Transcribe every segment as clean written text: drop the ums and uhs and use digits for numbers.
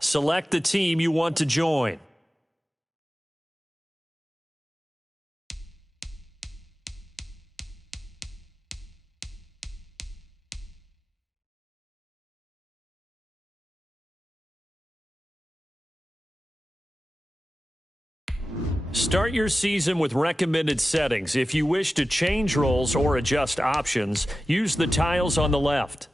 Select the team you want to join. Start your season with recommended settings. If you wish to change roles or adjust options, use the tiles on the left.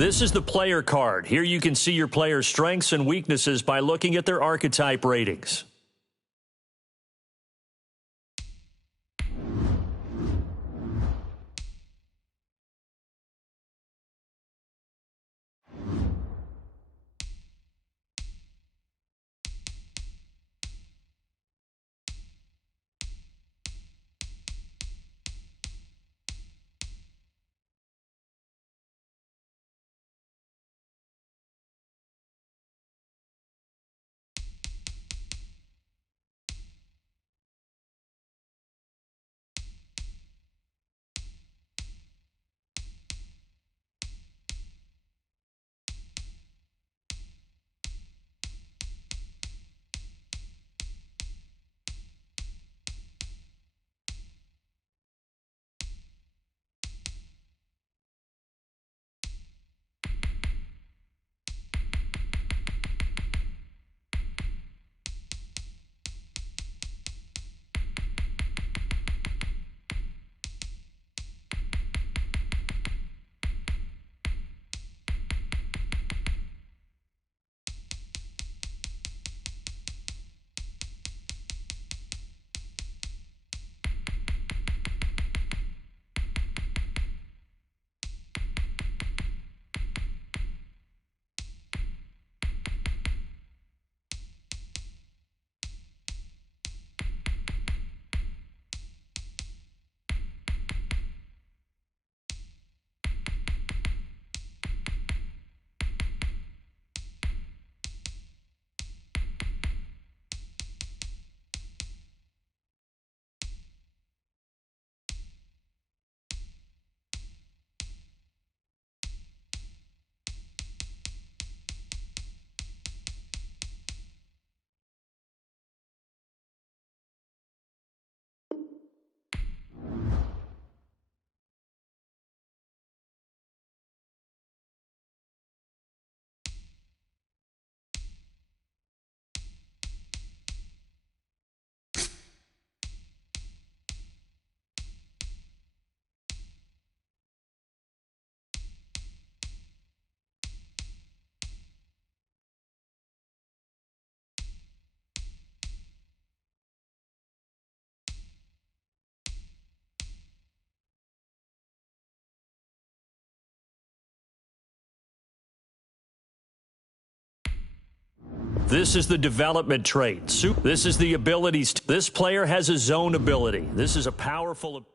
This is the player card. Here you can see your player's strengths and weaknesses by looking at their archetype ratings. This is the development trait. This is the abilities. This player has a zone ability. This is a powerful...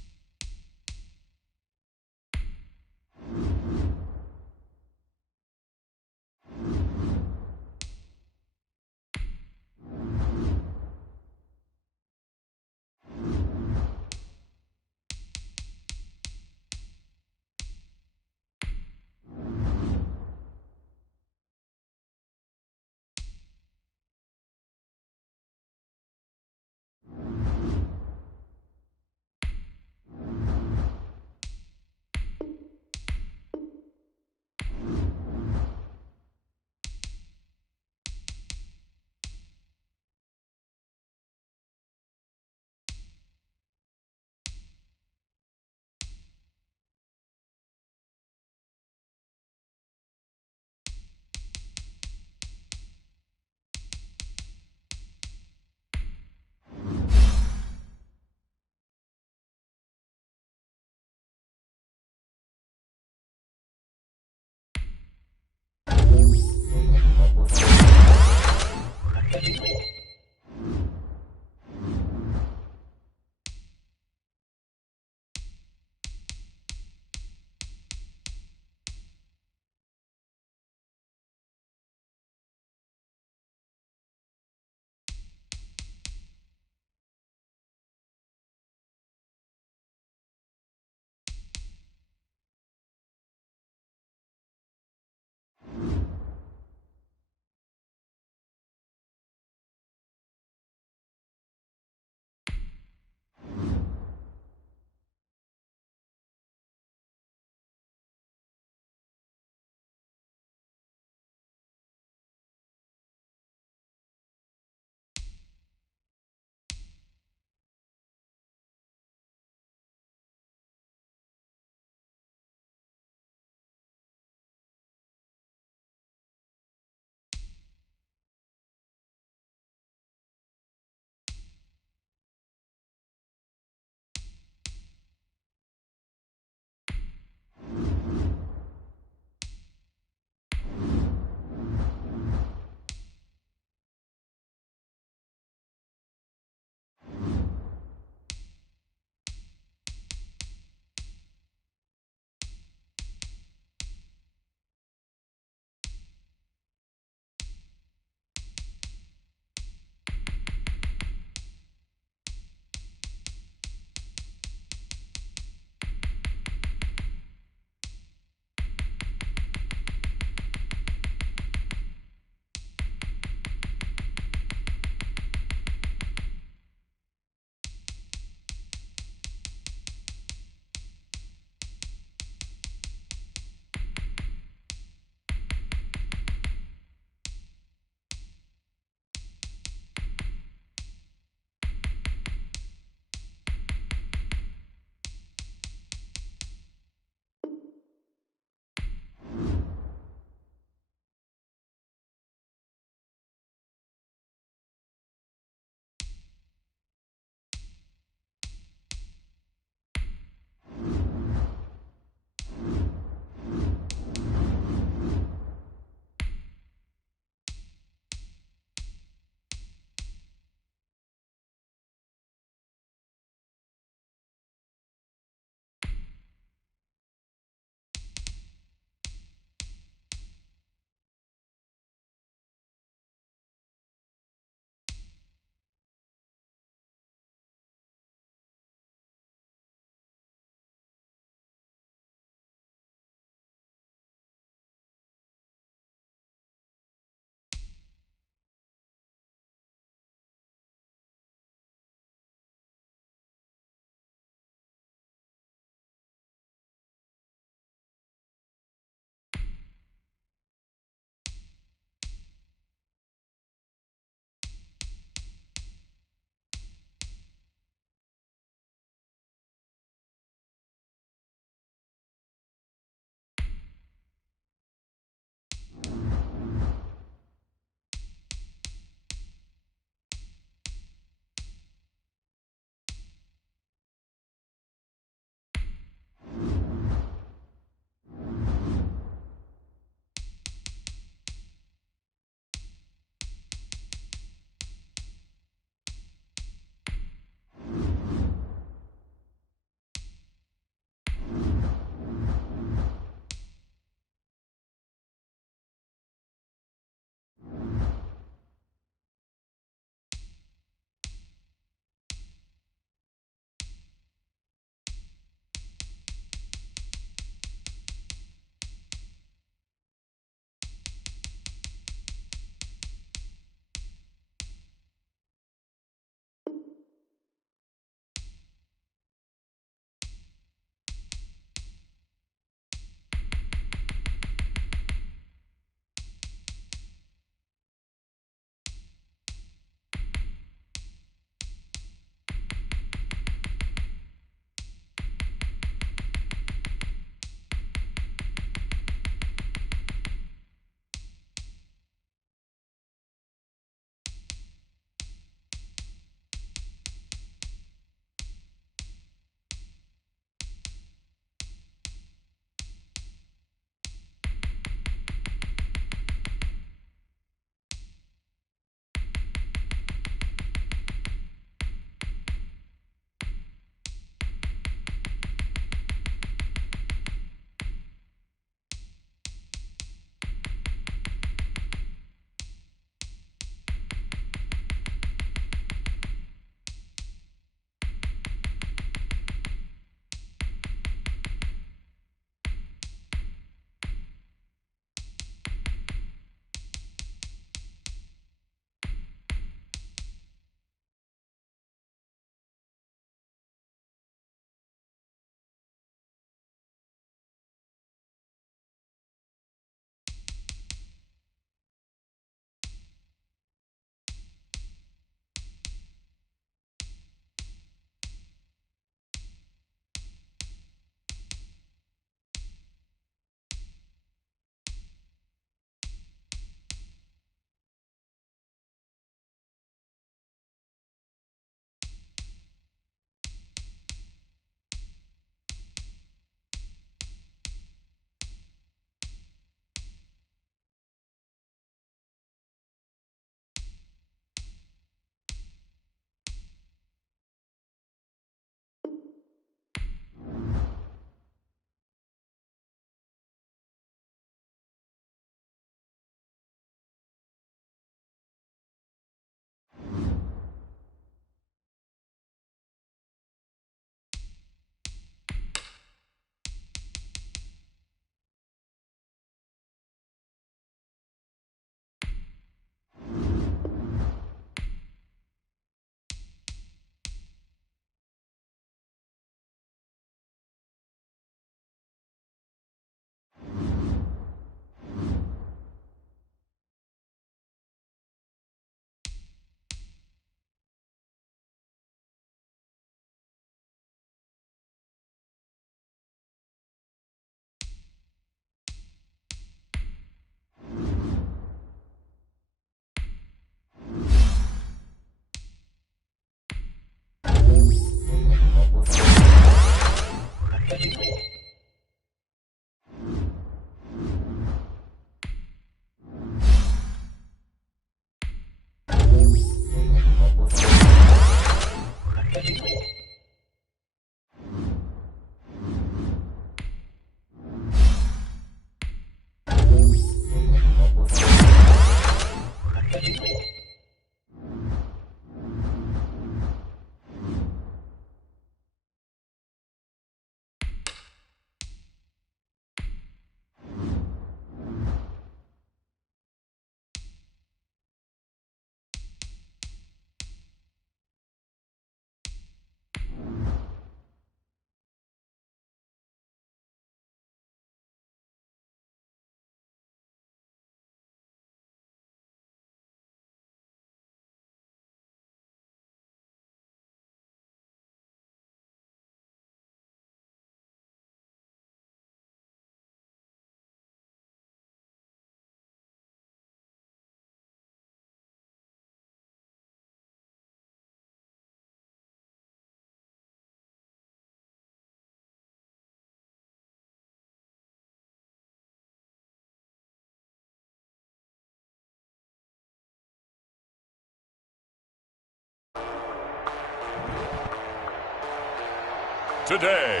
Today,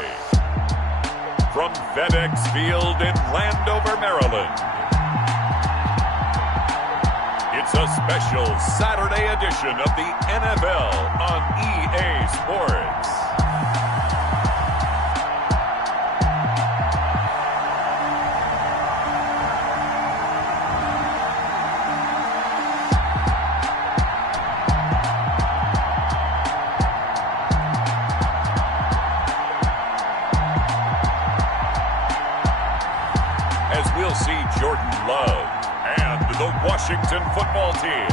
from FedEx Field in Landover, Maryland, it's a special Saturday edition of the NFL on EA Sports. Washington football team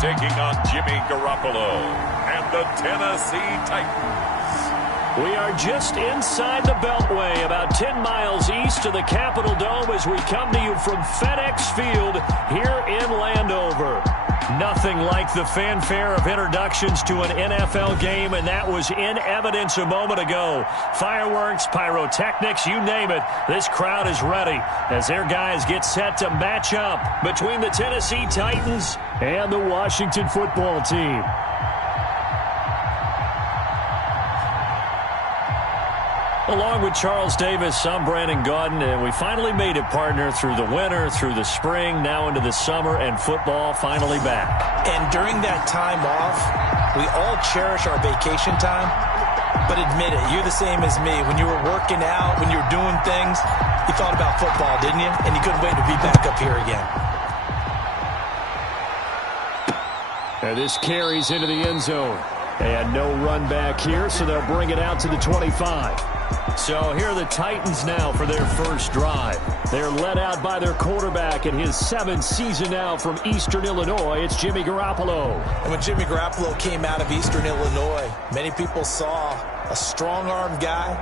taking on Jimmy Garoppolo and the Tennessee Titans. We are just inside the Beltway, about 10 miles east of the Capitol Dome as we come to you from FedEx Field here in Landover. Nothing like the fanfare of introductions to an NFL game, and that was in evidence a moment ago. Fireworks, pyrotechnics, you name it. This crowd is ready as their guys get set to match up between the Tennessee Titans and the Washington football team. Along with Charles Davis, I'm Brandon Gaudin, and we finally made it, partner, through the winter, through the spring, now into the summer, and football finally back. And during that time off, we all cherish our vacation time, but admit it, you're the same as me. When you were working out, when you were doing things, you thought about football, didn't you? And you couldn't wait to be back up here again. And this carries into the end zone. And no run back here, so they'll bring it out to the 25. So here are the Titans now for their first drive. They're led out by their quarterback in his 7th season now from Eastern Illinois. It's Jimmy Garoppolo. And when Jimmy Garoppolo came out of Eastern Illinois, many people saw a strong-armed guy,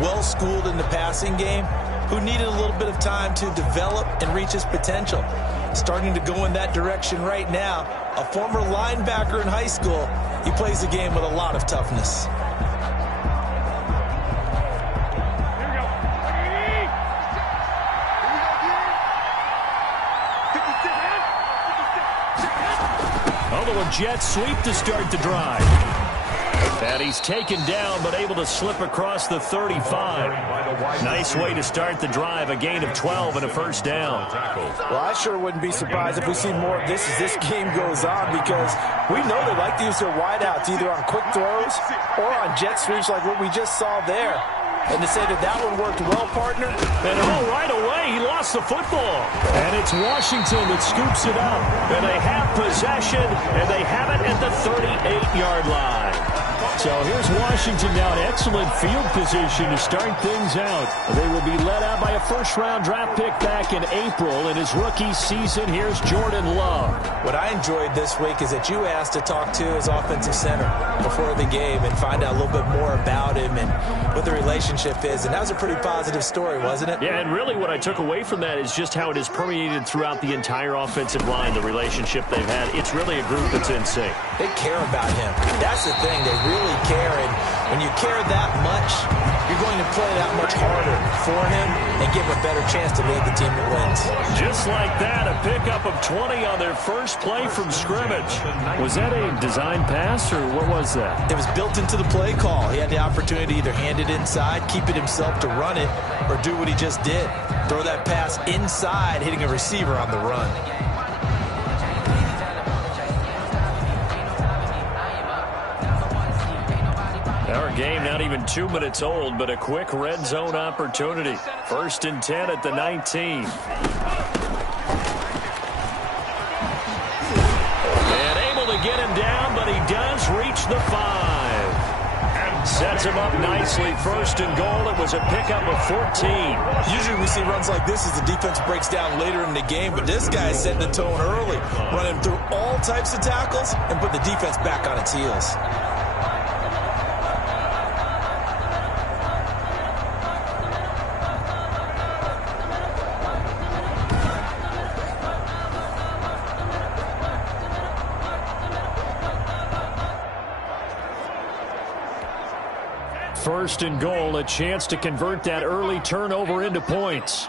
well-schooled in the passing game, who needed a little bit of time to develop and reach his potential. Starting to go in that direction right now. A former linebacker in high school, he plays the game with a lot of toughness. A little jet sweep to start the drive. And he's taken down, but able to slip across the 35. Nice way to start the drive, a gain of 12 and a first down. Well, I sure wouldn't be surprised if we see more of this as this game goes on, because we know they like to use their wideouts either on quick throws or on jet sweeps like what we just saw there. And to say that that one worked well, partner. And right away, he lost the football. And it's Washington that scoops it up. And they have possession, and they have it at the 38-yard line. So here's Washington now in excellent field position to start things out. They will be led out by a first-round draft pick back in April in his rookie season. Here's Jordan Love. What I enjoyed this week is that you asked to talk to his offensive center before the game and find out a little bit more about him and what the relationship is. And that was a pretty positive story, wasn't it? Yeah, and really what I took away from that is just how it has permeated throughout the entire offensive line, the relationship they've had. It's really a group that's in sync. They care about him. That's the thing. They really care. And when you care that much, you're going to play that much harder for him and give him a better chance to lead the team that wins. Just like that, a pickup of 20 on their first play from scrimmage. Was that a design pass, or what was that? It was built into the play call. He had the opportunity to either hand it inside, keep it himself to run it, or do what he just did. Throw that pass inside, hitting a receiver on the run. Our game not even 2 minutes old, but a quick red zone opportunity. 1st and 10 at the 19. And able to get him down, but he does reach the 5. And sets him up nicely. 1st and goal. It was a pickup of 14. Usually we see runs like this as the defense breaks down later in the game, but this guy set the tone early, running through all types of tackles and put the defense back on its heels. First and goal, a chance to convert that early turnover into points.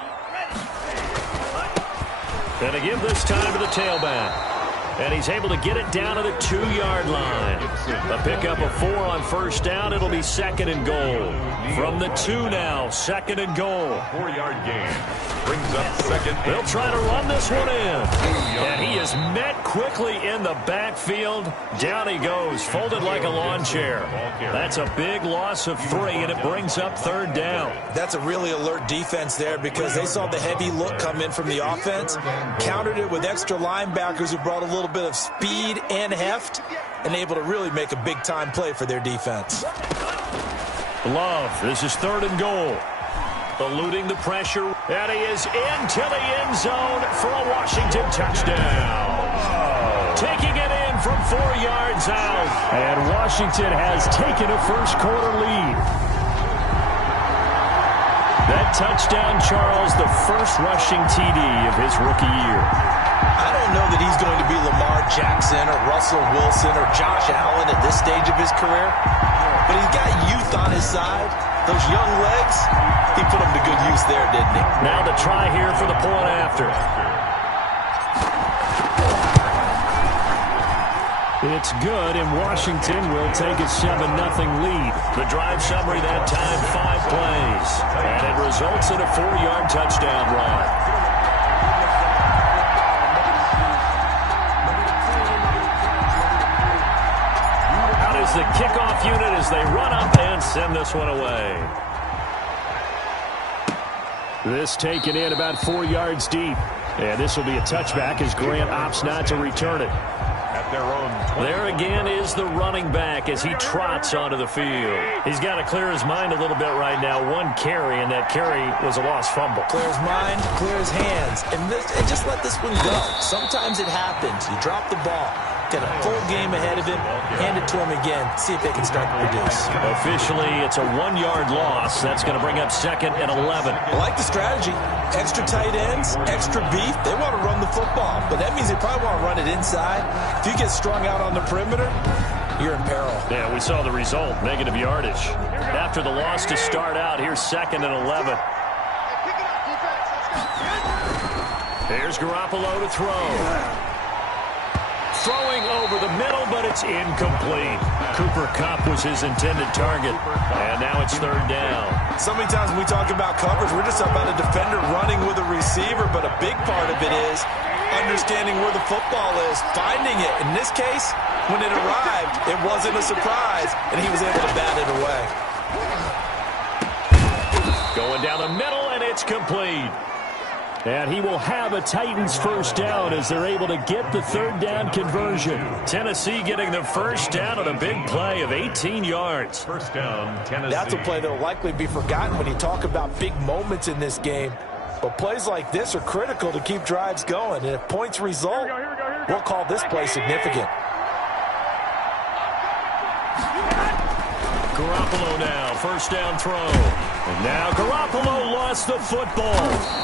And to give this time to the tailback. And he's able to get it down to the 2-yard line. A pickup of 4 on first down. It'll be 2nd and goal. From the 2 now, 2nd and goal. 4-yard gain. Brings up 2nd. They'll try to run this one in. And he is met quickly in the backfield. Down he goes, folded like a lawn chair. That's a big loss of 3, and it brings up 3rd down. That's a really alert defense there because they saw the heavy look come in from the offense, countered it with extra linebackers who brought a little bit of speed and heft, and able to really make a big-time play for their defense. Love, this is 3rd and goal. Eluding the pressure, and he is into the end zone for a Washington touchdown. Taking it in from 4 yards out. And Washington has taken a first-quarter lead. That touchdown, Charles, the first rushing TD of his rookie year. I don't know that he's going to be Lamar Jackson or Russell Wilson or Josh Allen at this stage of his career, but he's got youth on his side. Those young legs, he put them to good use there, didn't he? Now the try here for the point after. It's good, and Washington will take a 7-0 lead. The drive summary that time, 5 plays. And it results in a 4-yard touchdown run. Out is the kickoff unit as they run up and send this one away. This taken in about 4 yards deep. And this will be a touchback as Grant opts not to return it. There again is the running back as he trots onto the field. He's got to clear his mind a little bit right now. 1 carry, and that carry was a lost fumble. Clear his mind, clear his hands, and just let this one go. Sometimes it happens. You drop the ball. Get a full game ahead of him, hand it to him again, see if they can start to produce. Officially, it's a 1-yard loss. That's going to bring up 2nd and 11. I like the strategy. Extra tight ends, extra beef. They want to run the football, but that means they probably want to run it inside. If you get strung out on the perimeter, you're in peril. Yeah, we saw the result, negative yardage. After the loss to start out, here's 2nd and 11. Here's Garoppolo to throw. Throwing over the middle, but it's incomplete. Cooper Kupp was his intended target. And now it's 3rd down. So many times when we talk about coverage, we're just about a defender running with a receiver, but a big part of it is understanding where the football is, finding it. In this case, when it arrived, it wasn't a surprise, and he was able to bat it away. Going down the middle, and it's complete. And he will have a Titans first down as they're able to get the 3rd down conversion. Tennessee getting the first down on a big play of 18 yards. First down, Tennessee. That's a play that will likely be forgotten when you talk about big moments in this game. But plays like this are critical to keep drives going. And if points result, we'll call this play significant. Garoppolo now, first down throw. And now Garoppolo lost the football.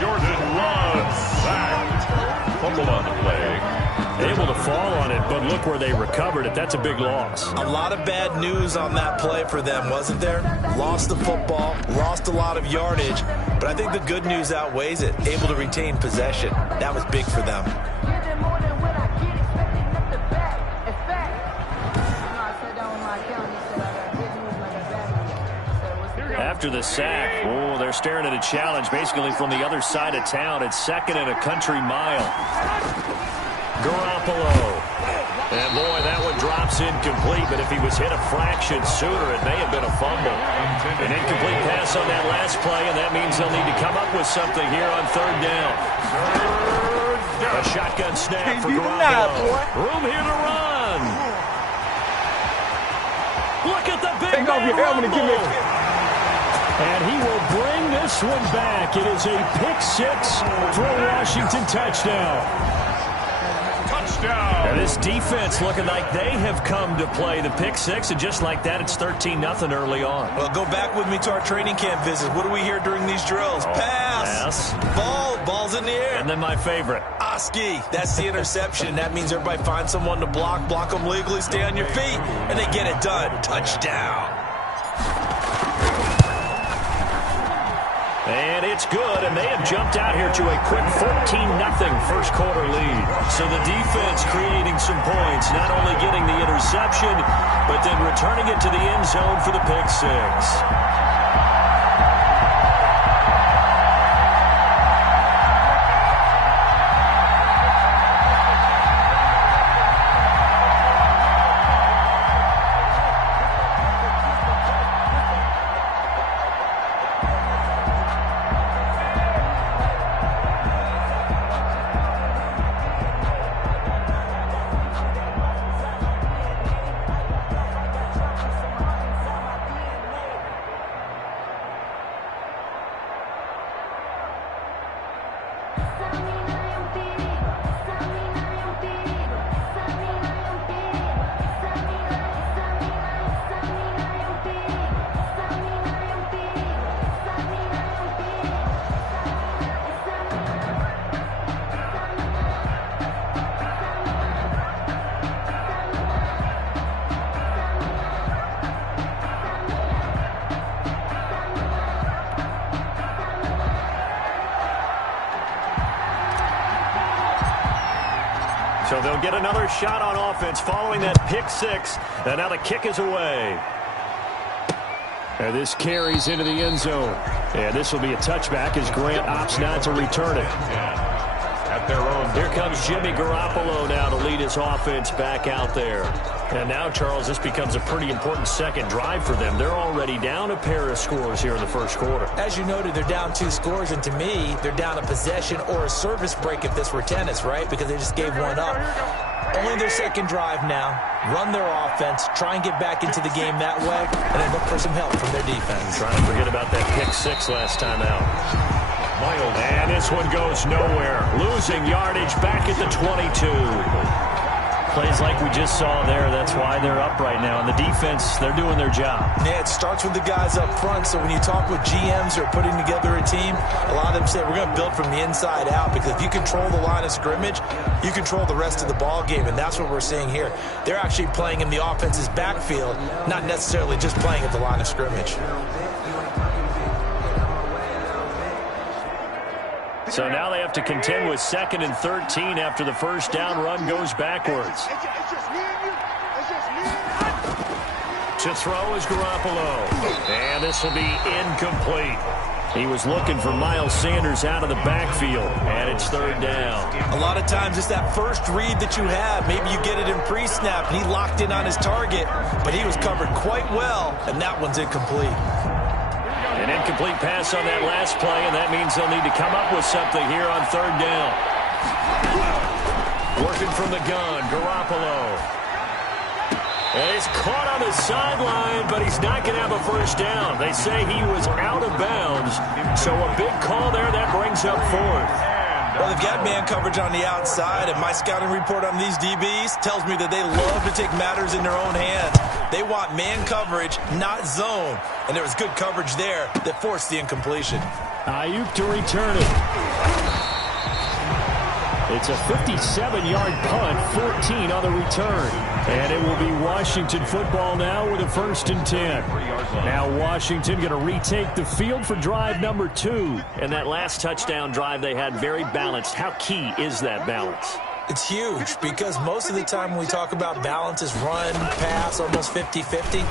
Jordan Love sacked. Fumble on the play. Able to fall on it, but look where they recovered it. That's a big loss. A lot of bad news on that play for them, wasn't there? Lost the football, lost a lot of yardage, but I think the good news outweighs it. Able to retain possession. That was big for them. After the sack, they're staring at a challenge basically from the other side of town. It's 2nd and a country mile. Garoppolo. And boy, that one drops incomplete, but if he was hit a fraction sooner, it may have been a fumble. An incomplete pass on that last play, and that means they'll need to come up with something here on 3rd down. A shotgun snap for Garoppolo. Room here to run. Look at the big man rumble. And he will bring this one back. It is a pick-6 for a Washington touchdown. Touchdown. And this defense looking like they have come to play the pick-6, and just like that, it's 13-0 early on. Well, go back with me to our training camp visits. What do we hear during these drills? Pass. Ball's in the air. And then my favorite. Oski. That's the interception. That means everybody finds someone to block them legally, stay on your feet, and they get it done. Touchdown. And it's good, and they have jumped out here to a quick 14-0 first quarter lead. So the defense creating some points, not only getting the interception, but then returning it to the end zone for the pick six. So they'll get another shot on offense following that pick six. And now the kick is away. And this carries into the end zone. And this will be a touchback as Grant opts not to return it. At their own. Here comes Jimmy Garoppolo now to lead his offense back out there. And now, Charles, this becomes a pretty important second drive for them. They're already down a pair of scores here in the first quarter. As you noted, they're down 2 scores, and to me, they're down a possession or a service break if this were tennis, right? Because they just gave one up. Only their second drive now. Run their offense, try and get back into the game that way, and then look for some help from their defense. Trying to forget about that pick six last time out. And this one goes nowhere. Losing yardage back at the 22. Plays like we just saw there. That's why they're up right now. And the defense, they're doing their job. Yeah, it starts with the guys up front. So when you talk with GMs who are putting together a team, a lot of them say we're going to build from the inside out, because if you control the line of scrimmage, you control the rest of the ball game. And that's what we're seeing here. They're actually playing in the offense's backfield, not necessarily just playing at the line of scrimmage. So now they have to contend with 2nd and 13 after the first down run goes backwards. To throw is Garoppolo. And this will be incomplete. He was looking for Miles Sanders out of the backfield, and it's 3rd down. A lot of times it's that first read that you have. Maybe you get it in pre-snap, and he locked in on his target, but he was covered quite well, and that one's incomplete. An incomplete pass on that last play, and that means they'll need to come up with something here on 3rd down. Working from the gun, Garoppolo. And he's caught on the sideline, but he's not going to have a first down. They say he was out of bounds, so a big call there. That brings up 4th. Well, they've got man coverage on the outside, and my scouting report on these DBs tells me that they love to take matters in their own hands. They want man coverage, not zone. And there was good coverage there that forced the incompletion. Ayuk to return it. It's a 57-yard punt, 14 on the return. And it will be Washington football now with a 1st and 10. Now Washington going to retake the field for drive number 2. And that last touchdown drive they had very balanced. How key is that balance? It's huge, because most of the time when we talk about balance is run, pass, almost 50-50.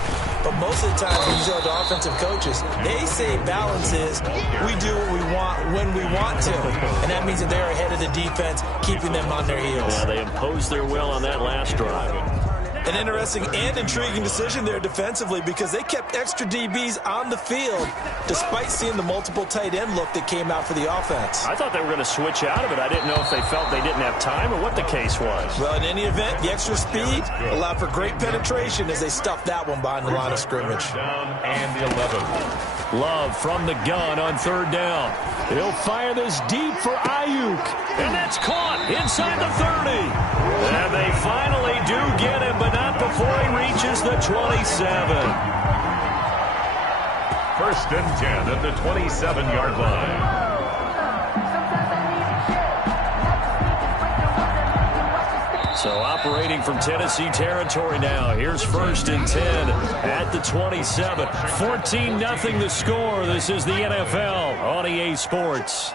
But most of the time when you talk to offensive coaches, they say balance is we do what we want when we want to. And that means that they're ahead of the defense, keeping them on their heels. Yeah, they imposed their will on that last drive. An interesting and intriguing decision there defensively, because they kept extra DBs on the field despite seeing the multiple tight end look that came out for the offense. I thought they were going to switch out of it. I didn't know if they felt they didn't have time or what the case was. Well, in any event, the extra speed allowed for great penetration as they stuffed that one behind the line of scrimmage. Down and 11. Love from the gun on 3rd down. He'll fire this deep for Ayuk. And that's caught inside the 30. And they finally do get him, but not before he reaches the 27. 1st and 10 at the 27-yard line. So operating from Tennessee territory now. Here's 1st and 10 at the 27. 14-0 the score. This is the NFL on EA Sports.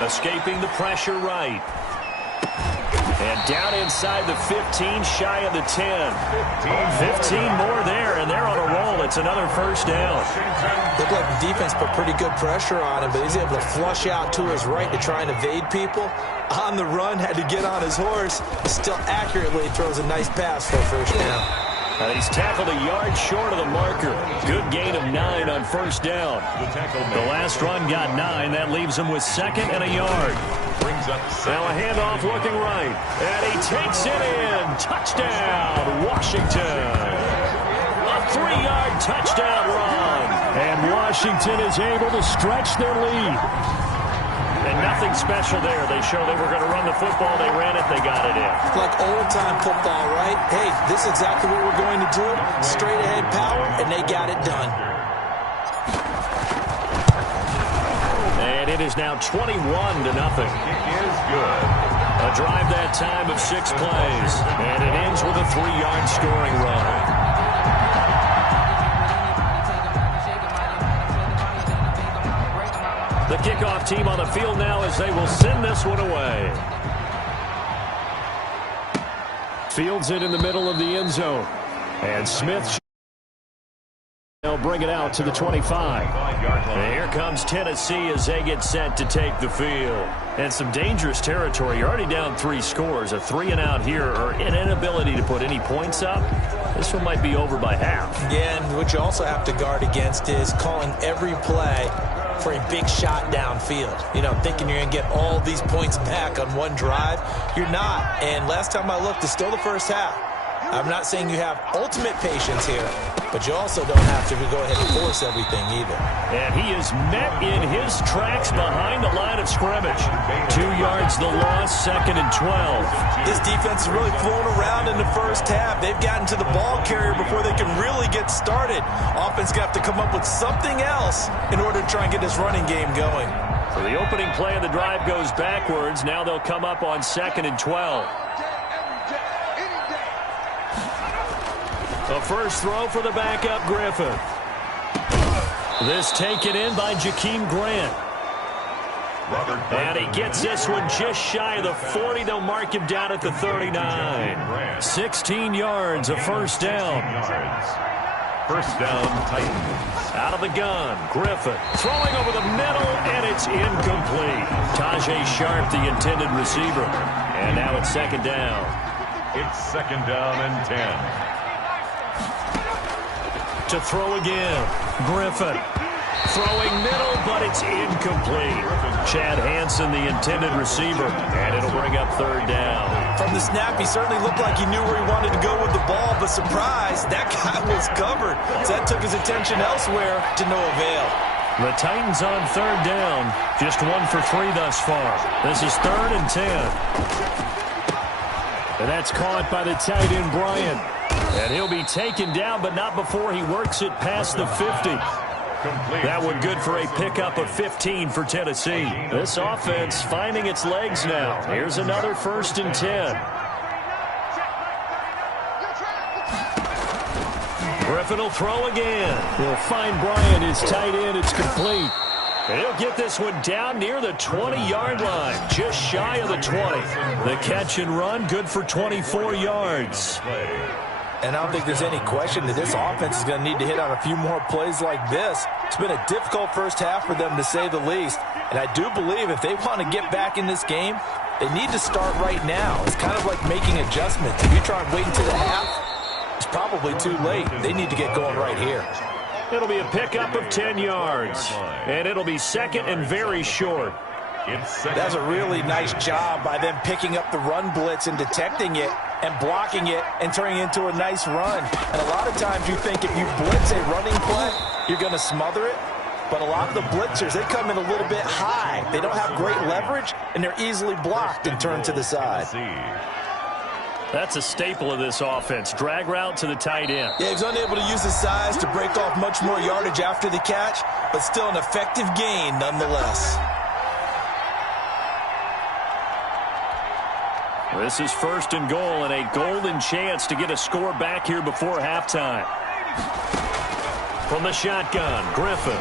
Escaping the pressure right. And down inside the 15, shy of the 10. 15 more there, and they're on a roll. It's another 1st down. Looked like the defense put pretty good pressure on him, but he's able to flush out to his right to try and evade people. On the run, had to get on his horse. Still accurately throws a nice pass for a 1st down. He's tackled a yard short of the marker. Good gain of 9 on 1st down. The last run got 9. That leaves him with 2nd and a yard. Now a handoff looking right. And he takes it in. Touchdown, Washington. A 3-yard touchdown run. And Washington is able to stretch their lead. And nothing special there. They show they were going to run the football. They ran it. They got it in. Like old-time football, right? Hey, this is exactly what we're going to do. Straight-ahead power, and they got it done. And it is now 21-0. It is good. A drive that time of 6 plays. And it ends with a 3-yard scoring run. The kickoff team on the field now as they will send this one away. Fields it in the middle of the end zone. And Smith will bring it out to the 25. And here comes Tennessee as they get set to take the field. And some dangerous territory. You're already down 3 scores. A 3-and-out here or an inability to put any points up. This one might be over by half. Yeah, and what you also have to guard against is calling every play for a big shot downfield. You know, thinking you're going to get all these points back on one drive. You're not. And last time I looked, it's still the 1st half. I'm not saying you have ultimate patience here, but you also don't have to go ahead and force everything either. And he is met in his tracks behind the line of scrimmage. 2 yards the loss, 2nd and 12. This defense is really flown around in the 1st half. They've gotten to the ball carrier before they can really get started. Offense going to have to come up with something else in order to try and get this running game going. So the opening play of the drive goes backwards. Now they'll come up on 2nd and 12. The first throw for the backup Griffin. This taken in by Jakeem Grant. And he gets this one just shy of the 40. They'll mark him down at the 39. 16 yards, a 1st down. 1st down, Titans. Out of the gun, Griffin throwing over the middle, and it's incomplete. Tajay Sharp, the intended receiver. And now it's 2nd down. It's 2nd down and 10. To throw again, Griffin throwing middle, but it's incomplete. Chad Hansen, the intended receiver, and it'll bring up 3rd down. From the snap, he certainly looked like he knew where he wanted to go with the ball, but surprise, that guy was covered. So that took his attention elsewhere to no avail. The Titans on 3rd down, just 1 for 3 thus far. This is 3rd and 10. And that's caught by the tight end, Bryant. And he'll be taken down, but not before he works it past the 50. That one good for a pickup of 15 for Tennessee. This offense finding its legs now. Here's another 1st and 10. Griffin will throw again. He'll find Bryant, his tight end. It's complete. And he'll get this one down near the 20-yard line, just shy of the 20. The catch and run, good for 24 yards. And I don't think there's any question that this offense is going to need to hit on a few more plays like this. It's been a difficult 1st half for them, to say the least. And I do believe if they want to get back in this game, they need to start right now. It's kind of like making adjustments. If you try and wait until the half, it's probably too late. They need to get going right here. It'll be a pickup of 10 yards. And it'll be 2nd and very short. That's a really nice job by them picking up the run blitz and detecting it and blocking it and turning it into a nice run. And a lot of times you think if you blitz a running play, you're going to smother it. But a lot of the blitzers, they come in a little bit high. They don't have great leverage, and they're easily blocked and turned to the side. That's a staple of this offense. Drag route to the tight end. Yeah, he's unable to use his size to break off much more yardage after the catch, but still an effective gain nonetheless. This is 1st and goal and a golden chance to get a score back here before halftime. From the shotgun, Griffin.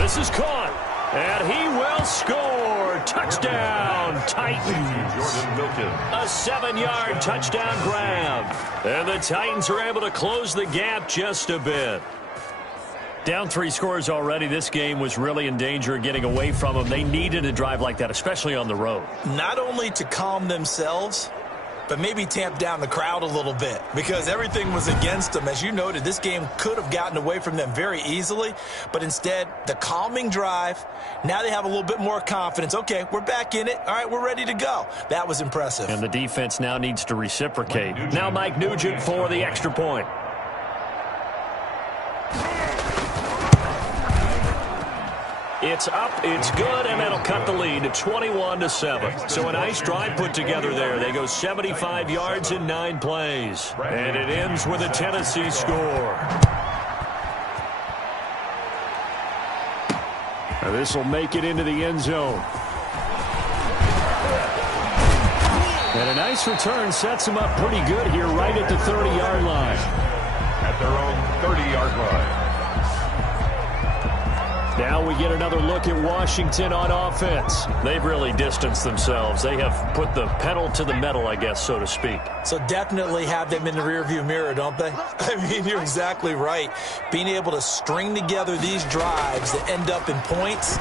This is caught, and he will score. Touchdown, Titans. A 7-yard touchdown grab. And the Titans are able to close the gap just a bit. Down 3 scores already. This game was really in danger of getting away from them. They needed a drive like that, especially on the road. Not only to calm themselves, but maybe tamp down the crowd a little bit because everything was against them. As you noted, this game could have gotten away from them very easily, but instead, the calming drive, now they have a little bit more confidence. Okay, we're back in it. All right, we're ready to go. That was impressive. And the defense now needs to reciprocate. Now Mike Nugent for the extra point. It's up, it's good, and that'll cut the lead to 21-7. So a nice drive put together there. They go 75 yards in 9 plays. And it ends with a Tennessee score. This will make it into the end zone. And a nice return sets them up pretty good here right at the 30-yard line. At their own 30-yard line. Now we get another look at Washington on offense. They've really distanced themselves. They have put the pedal to the metal, I guess, so to speak. So definitely have them in the rearview mirror, don't they? I mean, you're exactly right. Being able to string together these drives that end up in points,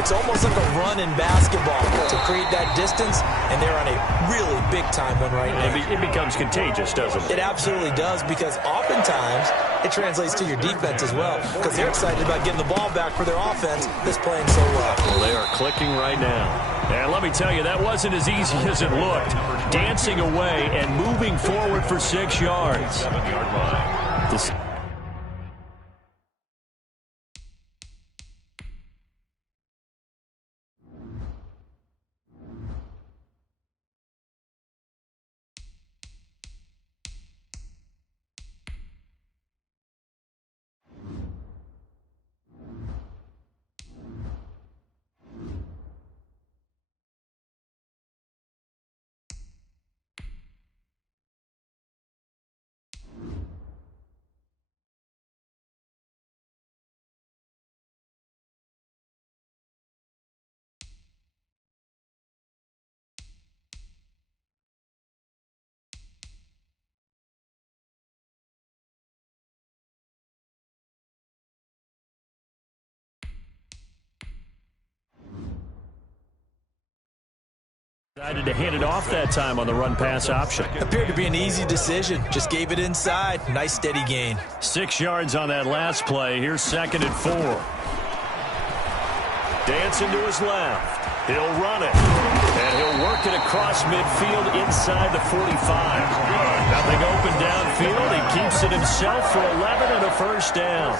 it's almost like a run in basketball to create that distance, and they're on a really big-time one right now. It becomes contagious, doesn't it? It absolutely does, because oftentimes it translates to your defense as well, because they're excited about getting the ball back for their offense that's playing so well. Well, they are clicking right now. And let me tell you, that wasn't as easy as it looked. Dancing away and moving forward for 6 yards. 7-yard line. This decided to hand it off that time on the run-pass option. Appeared to be an easy decision. Just gave it inside. Nice, steady gain. 6 yards on that last play. Here's 2nd and 4. Dancing to his left. He'll run it. And he'll work it across midfield inside the 45. Nothing open downfield. He keeps it himself for 11 and a first down.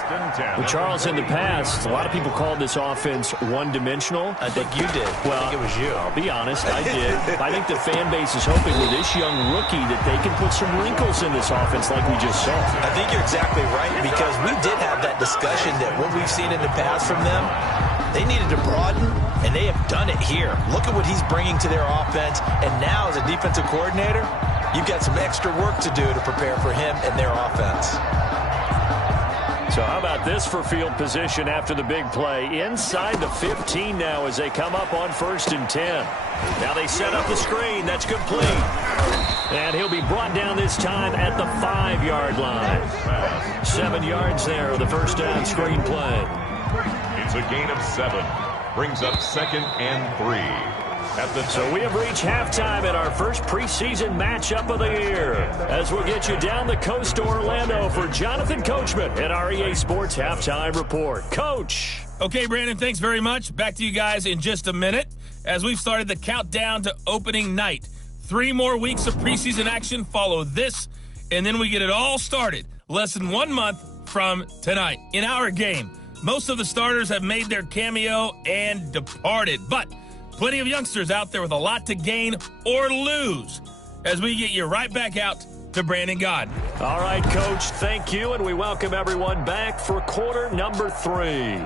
Well, Charles, in the past, a lot of people called this offense one-dimensional. I think you did. Well, I think it was you. I'll be honest, I did. I think the fan base is hoping with this young rookie that they can put some wrinkles in this offense like we just saw. I think you're exactly right, because we did have that discussion that what we've seen in the past from them, they needed to broaden, and they have done it here. Look at what he's bringing to their offense, and now as a defensive coordinator, you've got some extra work to do to prepare for him and their offense. So how about this for field position after the big play? Inside the 15 now as they come up on 1st and 10. Now they set up the screen. That's complete. And he'll be brought down this time at the 5-yard line. 7 yards there on the first down screen play. It's a gain of 7. Brings up 2nd and 3. So we have reached halftime at our first preseason matchup of the year, as we'll get you down the coast to Orlando for Jonathan Coachman at our EA Sports Halftime Report. Coach. Okay, Brandon, thanks very much. Back to you guys in just a minute as we've started the countdown to opening night. 3 more weeks of preseason action follow this, and then we get it all started less than 1 month from tonight. In our game, most of the starters have made their cameo and departed, but plenty of youngsters out there with a lot to gain or lose as we get you right back out to Brandon God. All right, Coach, thank you, and we welcome everyone back for quarter number 3.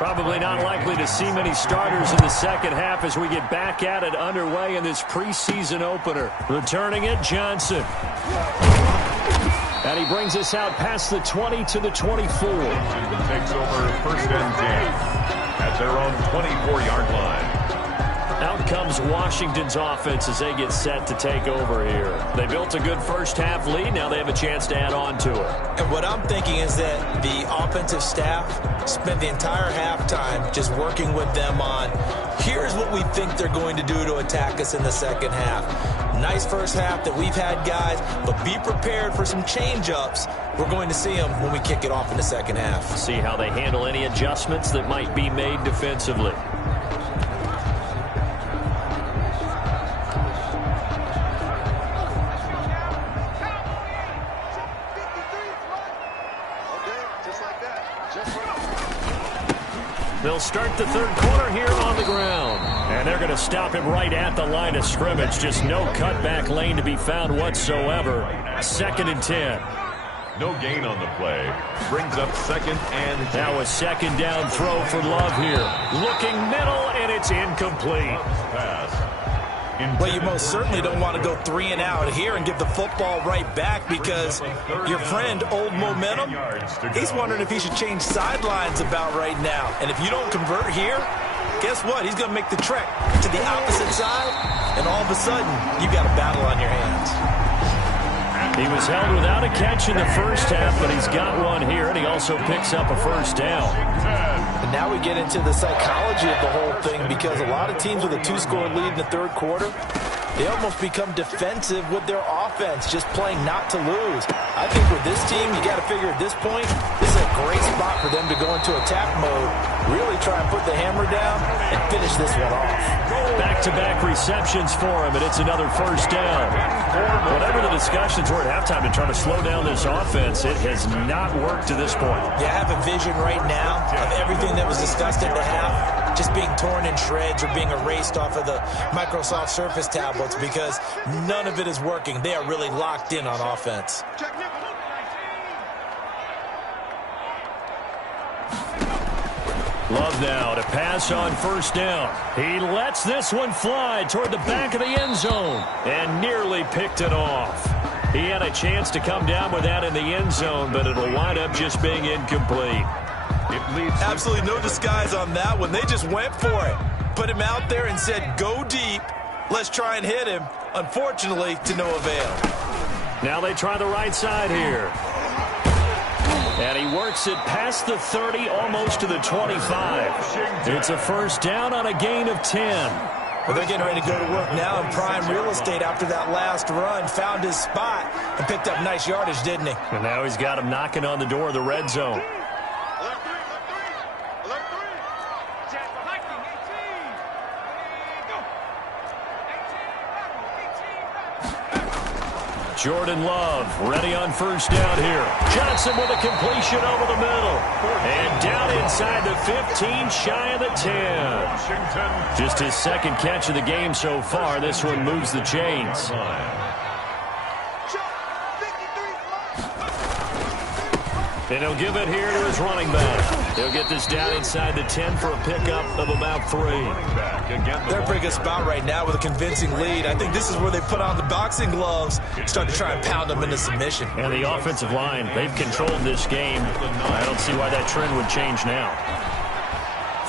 Probably not likely to see many starters in the second half as we get back at it underway in this preseason opener. Returning it, Johnson. And he brings us out past the 20 to the 24. Takes over first and 10 at their own 24-yard line. Out comes Washington's offense as they get set to take over here. They built a good first half lead. Now they have a chance to add on to it. And what I'm thinking is that the offensive staff spent the entire halftime just working with them on, here's what we think they're going to do to attack us in the second half. Nice first half that we've had, guys, but be prepared for some change-ups. We're going to see them when we kick it off in the second half. See how they handle any adjustments that might be made defensively. They'll start the third quarter here on the ground. And they're going to stop him right at the line of scrimmage. Just no cutback lane to be found whatsoever. 2nd and 10. No gain on the play. Brings up 2nd and 10. Now a second down throw for Love here. Looking middle, and it's incomplete. Pass. Well, you most certainly don't want to go 3 and out here and give the football right back because your friend, Old Momentum, he's wondering if he should change sidelines about right now. And if you don't convert here, guess what? He's going to make the trek to the opposite side, and all of a sudden, you got a battle on your hands. He was held without a catch in the first half, but he's got one here, and he also picks up a first down. And now we get into the psychology of the whole thing because a lot of teams with a 2-score lead in the third quarter, they almost become defensive with their offense, just playing not to lose. I think with this team, you got to figure at this point, this is a great spot for them to go into attack mode, really try and put the hammer down and finish this one off. Back-to-back receptions for him, and it's another first down. Whatever the discussions were at halftime to try to slow down this offense, it has not worked to this point. Yeah, I have a vision right now of everything that was discussed at the half just being torn in shreds or being erased off of the Microsoft Surface tablets because none of it is working. They are really locked in on offense. Love now to pass on first down. He lets this one fly toward the back of the end zone and nearly picked it off. He had a chance to come down with that in the end zone, but it'll wind up just being incomplete. Absolutely no disguise on that one. They just went for it. Put him out there and said, go deep. Let's try and hit him. Unfortunately, to no avail. Now they try the right side here. And he works it past the 30, almost to the 25. It's a first down on a gain of 10. Well, they're getting ready to go to work now in prime real estate after that last run. Found his spot and picked up nice yardage, didn't he? And now he's got him knocking on the door of the red zone. Jordan Love ready on first down here. Johnson with a completion over the middle. And down inside the 15, shy of the 10. Just his second catch of the game so far. This one moves the chains. And he'll give it here to his running back. He'll get this down inside the 10 for a pickup of about 3. They're in a pretty good spot right now with a convincing lead. I think this is where they put on the boxing gloves, start to try and pound them into submission. And the offensive line, they've controlled this game. I don't see why that trend would change now.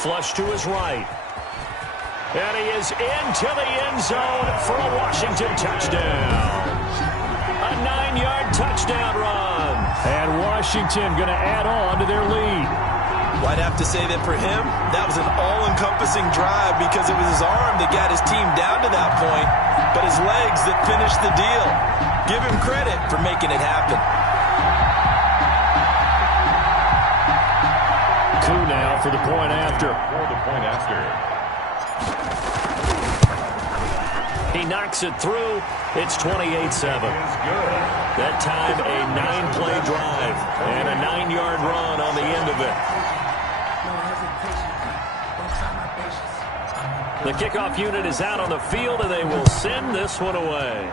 Flush to his right. And he is into the end zone for a Washington touchdown. A 9-yard touchdown run. And Washington going to add on to their lead. Well, I'd have to say that for him, that was an all-encompassing drive because it was his arm that got his team down to that point, but his legs that finished the deal. Give him credit for making it happen. Coup now for the point after. He knocks it through. It's 28-7. That time a 9-play drive and a 9-yard run on the end of it. The kickoff unit is out on the field, and they will send this one away.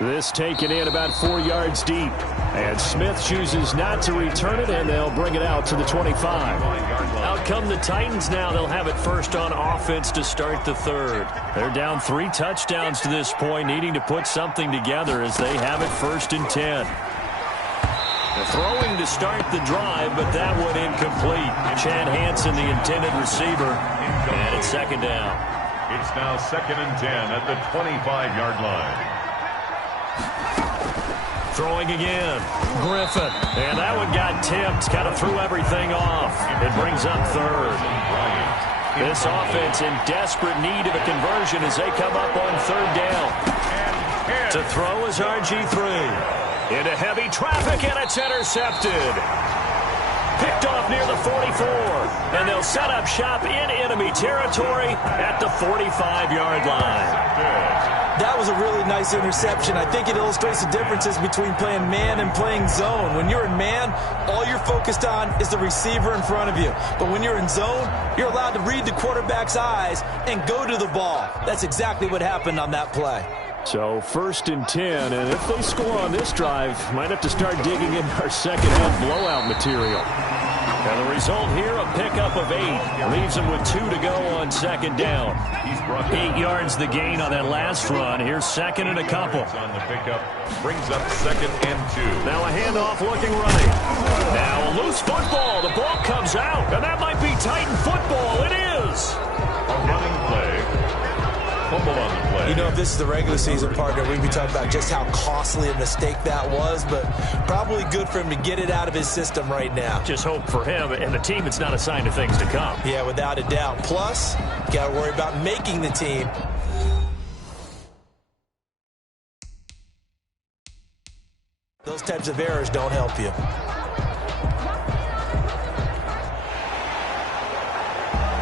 This taken in about 4 yards deep. And Smith chooses not to return it, and they'll bring it out to the 25. Out come the Titans now. They'll have it first on offense to start the third. They're down 3 touchdowns to this point, needing to put something together as they have it first and 10. Throwing to start the drive, but that one incomplete. Chad Hansen, the intended receiver, and it's second down. It's now second and 10 at the 25-yard line. Throwing again. Griffin. And that one got tipped. Kind of threw everything off. It brings up third. This offense in desperate need of a conversion as they come up on third down. To throw is RG3. Into heavy traffic, and it's intercepted. Picked off near the 44. And they'll set up shop in enemy territory at the 45-yard line. That was a really nice interception. I think it illustrates the differences between playing man and playing zone. When you're in man, all you're focused on is the receiver in front of you. But when you're in zone, you're allowed to read the quarterback's eyes and go to the ball. That's exactly what happened on that play. So first and 10, and if they score on this drive, might have to start digging in our second half blowout material. And the result here, a pickup of 8. Leaves them with 2 to go on second down. 8 yards the gain on that last run. Here's second and a couple. On the pickup, brings up second and 2. Now a handoff looking right. Now a loose football. The ball comes out, and that might be Titan football. It is. A running play. Fumble on the play. You know, if this is the regular season, partner, we'd be talking about just how costly a mistake that was, but probably good for him to get it out of his system right now. Just hope for him and the team it's not a sign of things to come. Yeah, without a doubt. Plus, you got to worry about making the team. Those types of errors don't help you.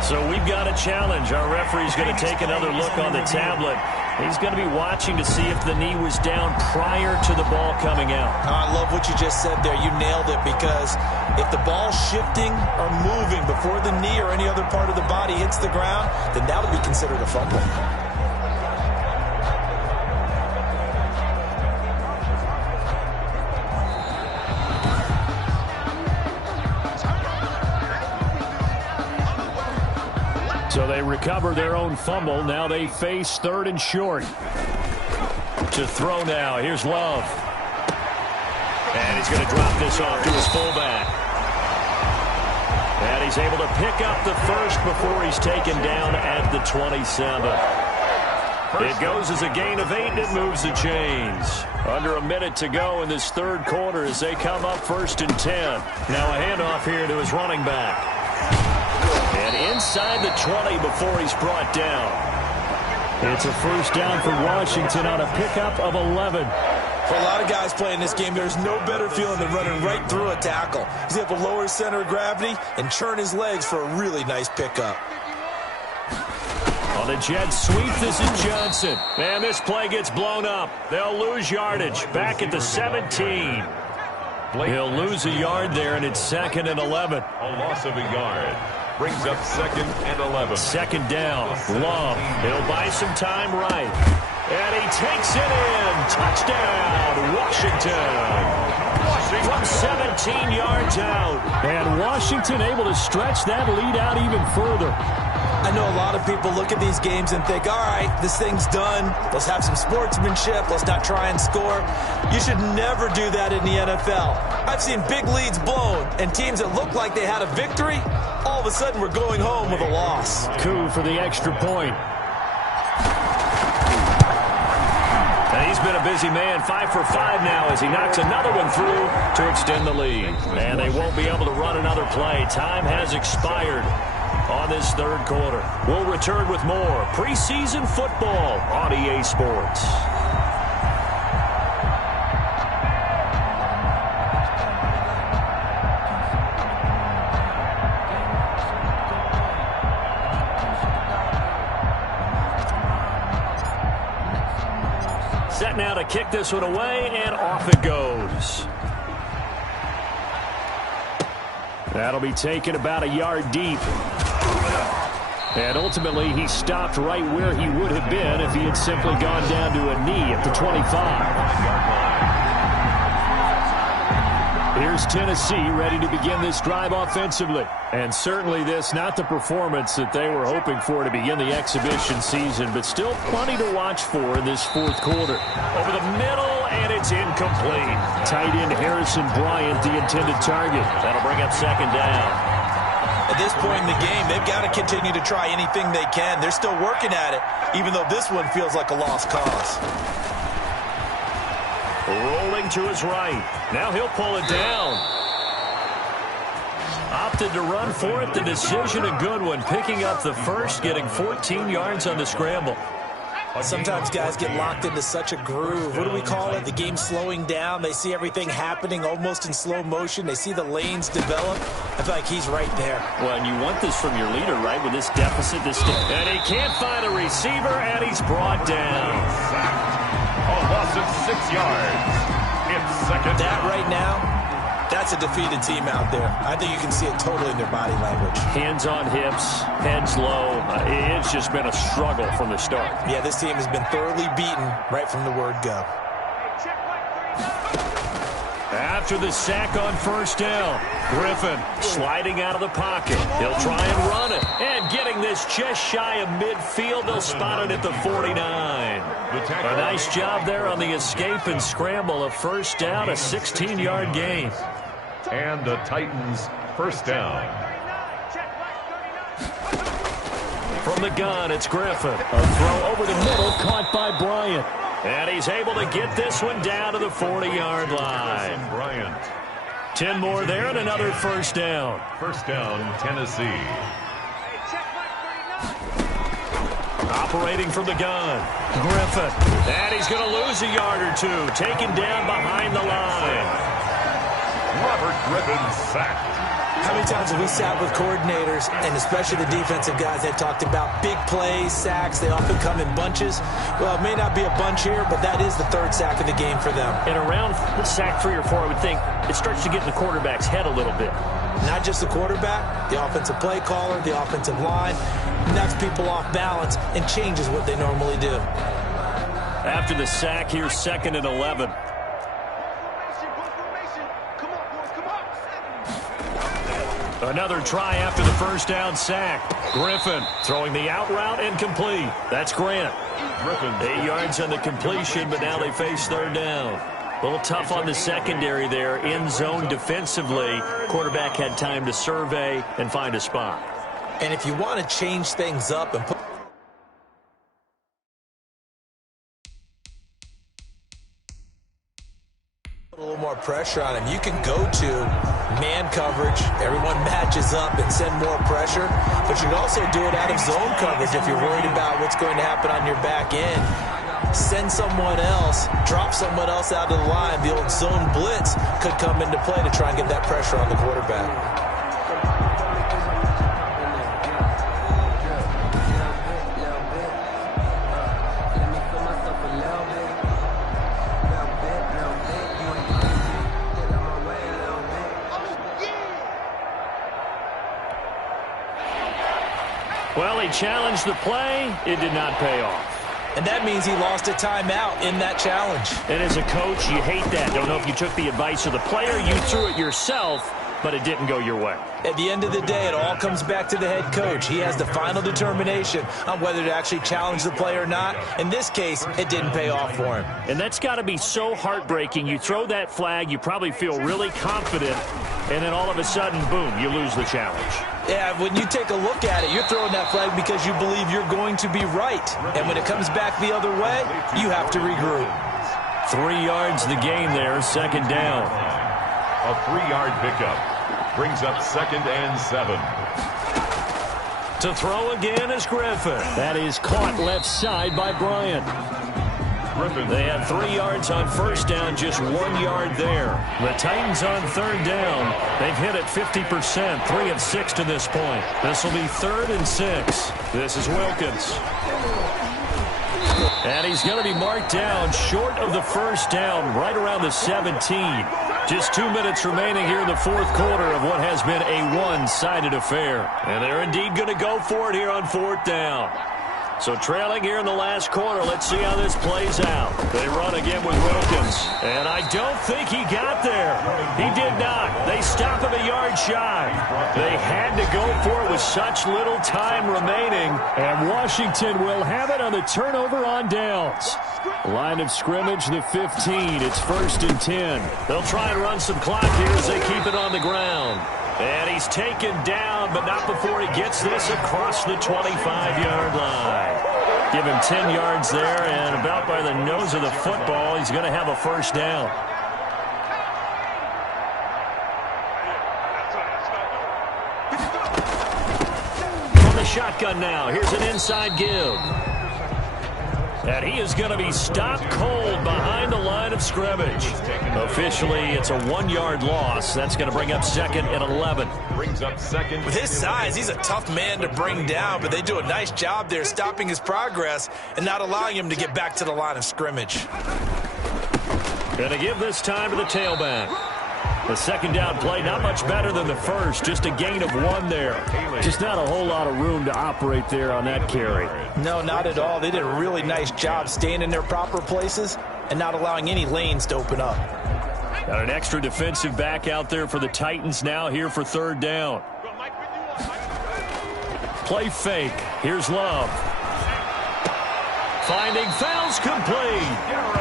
So we've got a challenge. Our referee's going to take another look on the tablet. He's going to be watching to see if the knee was down prior to the ball coming out. I love what you just said there. You nailed it, because if the ball's shifting or moving before the knee or any other part of the body hits the ground, then that would be considered a fumble. So they recover their own fumble. Now they face third and short. To throw now. Here's Love. And he's going to drop this off to his fullback. And he's able to pick up the first before he's taken down at the 27. It goes as a gain of 8, and it moves the chains. Under a minute to go in this third quarter as they come up first and 10. Now a handoff here to his running back. And inside the 20 before he's brought down. It's a first down for Washington on a pickup of 11. For a lot of guys playing this game, there's no better feeling than running right through a tackle. He's able to lower his center of gravity and churn his legs for a really nice pickup. On the jet sweep, this is Johnson. And this play gets blown up. They'll lose yardage. Back at the 17. He'll lose a yard there, and it's second and 11. A loss of a yard. Brings up second and 11. Second down. Love. He'll buy some time right. And he takes it in. Touchdown, Washington. From 17 yards out. And Washington able to stretch that lead out even further. I know a lot of people look at these games and think, all right, this thing's done. Let's have some sportsmanship. Let's not try and score. You should never do that in the NFL. I've seen big leads blown, and teams that looked like they had a victory, all of a sudden we're going home with a loss. Coup for the extra point. And he's been a busy man, 5 for 5 now as he knocks another one through to extend the lead. And they won't be able to run another play. Time has expired on this third quarter. We'll return with more preseason football on EA Sports. Set now to kick this one away, and off it goes. That'll be taken about a yard deep. And ultimately, he stopped right where he would have been if he had simply gone down to a knee at the 25. Here's Tennessee ready to begin this drive offensively. And certainly this, not the performance that they were hoping for to begin the exhibition season, but still plenty to watch for in this fourth quarter. Over the middle, and it's incomplete. Tight end Harrison Bryant, the intended target. That'll bring up second down. At this point in the game, they've got to continue to try anything they can. They're still working at it, even though this one feels like a lost cause. Rolling to his right. Now he'll pull it down. Opted to run for it. The decision a good one. Picking up the first, getting 14 yards on the scramble. Sometimes guys get locked into such a groove. What do we call it? The game's slowing down. They see everything happening almost in slow motion. They see the lanes develop. I feel like he's right there. Well, and you want this from your leader, right? With this deficit, and he can't find a receiver, and he's brought down. A loss of 6 yards. It's second. That right now, that's a defeated team out there. I think you can see it totally in their body language. Hands on hips, heads low. It's just been a struggle from the start. Yeah, this team has been thoroughly beaten right from the word go. After the sack on first down, Griffin sliding out of the pocket. He'll try and run it. And getting this just shy of midfield, they'll spot it at the 49. A nice job there on the escape and scramble. A first down, a 16-yard gain. And the Titans first down. From the gun, it's Griffin. A throw over the middle, caught by Bryant. And he's able to get this one down to the 40-yard line. Bryant. 10 more there and another first down. First down, Tennessee. Operating from the gun, Griffin. And he's going to lose a yard or two. Taken down behind the line. Robert Griffin sacked. How many times have we sat with coordinators, and especially the defensive guys that talked about big plays, sacks, they often come in bunches. Well, it may not be a bunch here, but that is the third sack of the game for them. And around sack 3 or 4, I would think it starts to get in the quarterback's head a little bit. Not just the quarterback, the offensive play caller, the offensive line, knocks people off balance and changes what they normally do. After the sack, here's second and 11. Another try after the first down sack. Griffin throwing the out route incomplete. That's Grant. Griffin. 8 yards on the completion, but now they face third down. A little tough on the secondary there. In zone defensively. Quarterback had time to survey and find a spot. And if you want to change things up and put a little more pressure on him, you can go to man coverage. Everyone matches up and send more pressure. But you can also do it out of zone coverage if you're worried about what's going to happen on your back end. Send someone else, drop someone else out of the line. The old zone blitz could come into play to try and get that pressure on the quarterback. Well, he challenged the play. It did not pay off. And that means he lost a timeout in that challenge. And as a coach, you hate that. Don't know if you took the advice of the player, you threw it yourself, but it didn't go your way. At the end of the day, it all comes back to the head coach. He has the final determination on whether to actually challenge the play or not. In this case, it didn't pay off for him. And that's got to be so heartbreaking. You throw that flag, you probably feel really confident, and then all of a sudden, boom, you lose the challenge. Yeah, when you take a look at it, you're throwing that flag because you believe you're going to be right. And when it comes back the other way, you have to regroup. 3 yards the gain there, second down. A 3-yard pickup brings up second and 7. To throw again is Griffin. That is caught left side by Bryant. Griffin. They had 3 yards on first down, just 1 yard there. The Titans on third down. They've hit it 50%, 3 of 6 to this point. This will be 3rd and 6. This is Wilkins. And he's going to be marked down short of the first down, right around the 17. Just 2 minutes remaining here in the fourth quarter of what has been a one-sided affair. And they're indeed going to go for it here on fourth down. So trailing here in the last quarter, let's see how this plays out. They run again with Wilkins. And I don't think he got there. He did not. They stop him a yard shy. They had to go for it with such little time remaining. And Washington will have it on the turnover on downs. Line of scrimmage, the 15. It's 1st and 10. They'll try and run some clock here as they keep it on the ground. And he's taken down, but not before he gets this across the 25-yard line. Give him 10 yards there, and about by the nose of the football, he's going to have a first down. From the shotgun now, here's an inside give. And he is going to be stopped cold behind the line of scrimmage. Officially, it's a 1-yard loss. That's going to bring up 2nd and 11. Brings up 2nd. With his size, he's a tough man to bring down, but they do a nice job there stopping his progress and not allowing him to get back to the line of scrimmage. Going to give this time to the tailback. The second down play, not much better than the first. Just a gain of 1 there. Just not a whole lot of room to operate there on that carry. No, not at all. They did a really nice job staying in their proper places and not allowing any lanes to open up. Got an extra defensive back out there for the Titans now here for 3rd down. Play fake. Here's Love. Finding Fowles complete.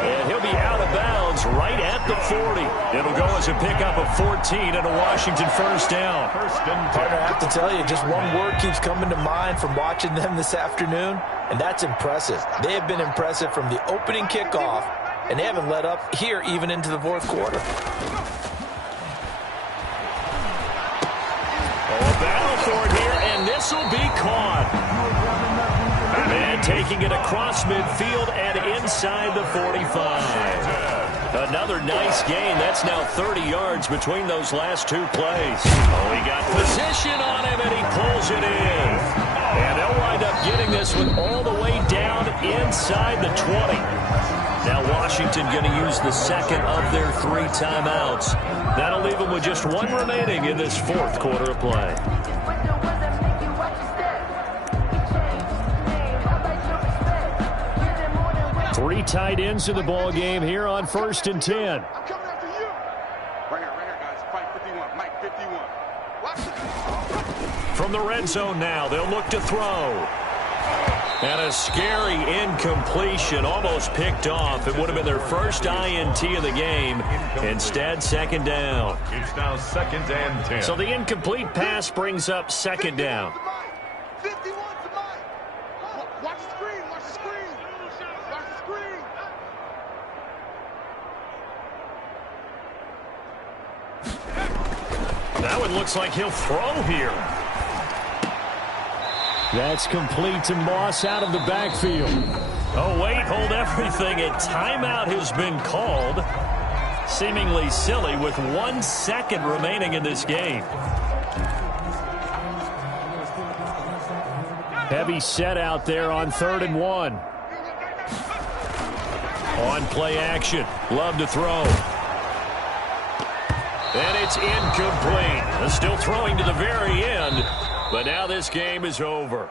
And he'll be out of bounds right at the 40. It'll go as a pickup of 14 and a Washington first down. Partner, I have to tell you, just one word keeps coming to mind from watching them this afternoon, and that's impressive. They have been impressive from the opening kickoff, and they haven't let up here even into the fourth quarter. A battle for it here, and this will be caught. And taking it across midfield and inside the 45. Another nice gain. That's now 30 yards between those last 2 plays. Oh, he got position on him, and he pulls it in. And they'll wind up getting this one all the way down inside the 20. Now Washington going to use the second of their 3 timeouts. That'll leave them with just 1 remaining in this fourth quarter of play. 3 tight ends in the ball game here on 1st and 10. I'm coming after you. Right here, guys. Fight 51. Mike 51. Watch it. From the red zone now, they'll look to throw. And a scary incompletion, almost picked off. It would have been their first INT of the game. Instead, 2nd down. It's now 2nd and 10. So the incomplete pass brings up 2nd down. 51 to Mike. Watch the screen. Watch the screen. Watch the screen. That one looks like he'll throw here. That's complete to Moss out of the backfield. Oh, wait, hold everything. A timeout has been called. Seemingly silly with 1 second remaining in this game. Heavy set out there on 3rd and 1. On play action. Love to throw. And it's incomplete. Still throwing to the very end. But now this game is over.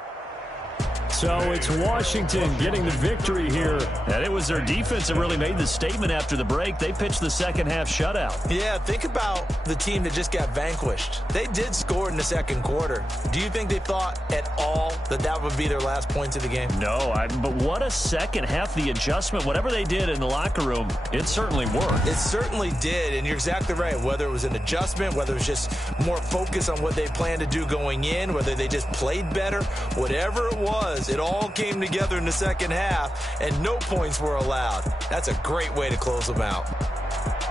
So it's Washington getting the victory here. And it was their defense that really made the statement after the break. They pitched the second half shutout. Yeah, think about the team that just got vanquished. They did score in the second quarter. Do you think they thought at all that that would be their last points of the game? No, but what a second half. The adjustment, whatever they did in the locker room, it certainly worked. It certainly did, and you're exactly right. Whether it was an adjustment, whether it was just more focus on what they planned to do going in, whether they just played better, whatever it was, it all came together in the second half, and no points were allowed. That's a great way to close them out.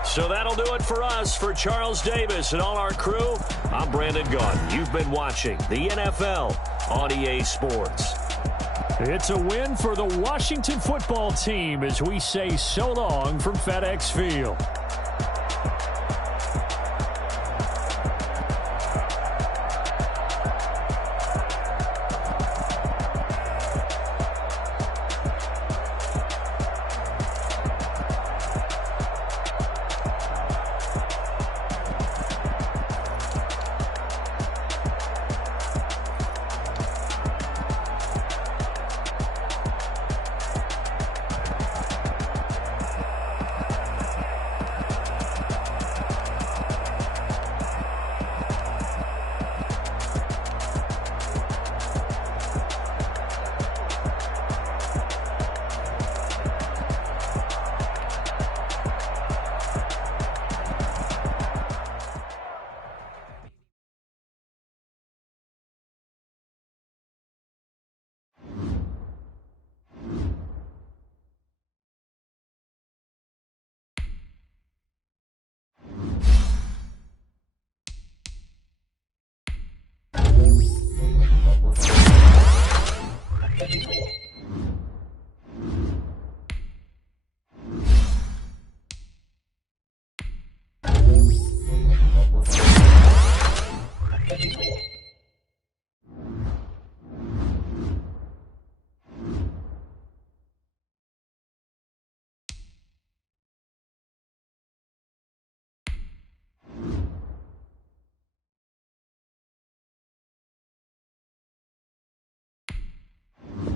So that'll do it for us. For Charles Davis and all our crew, I'm Brandon Gaudin. You've been watching the NFL on EA Sports. It's a win for the Washington football team as we say so long from FedEx Field.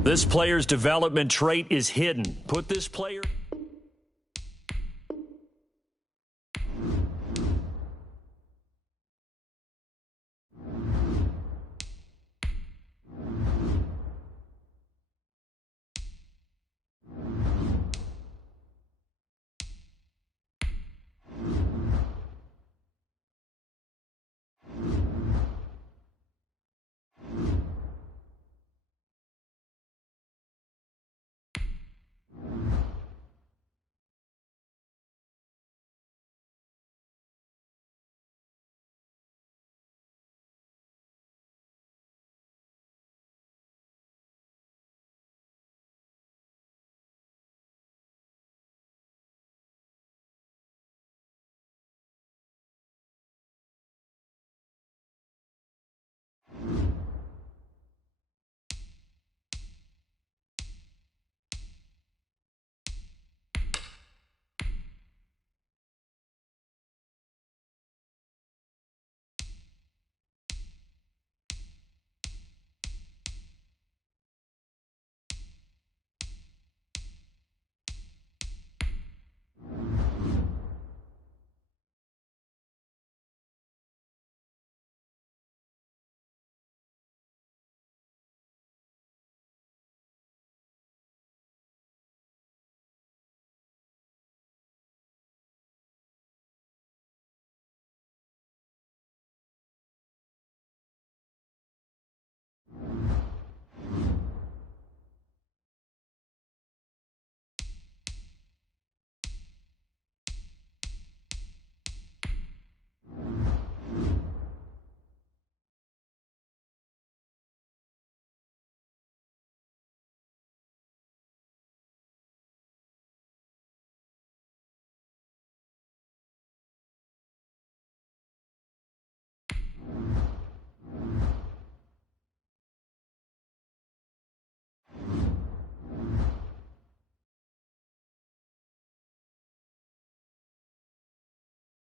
This player's development trait is hidden. Put this player...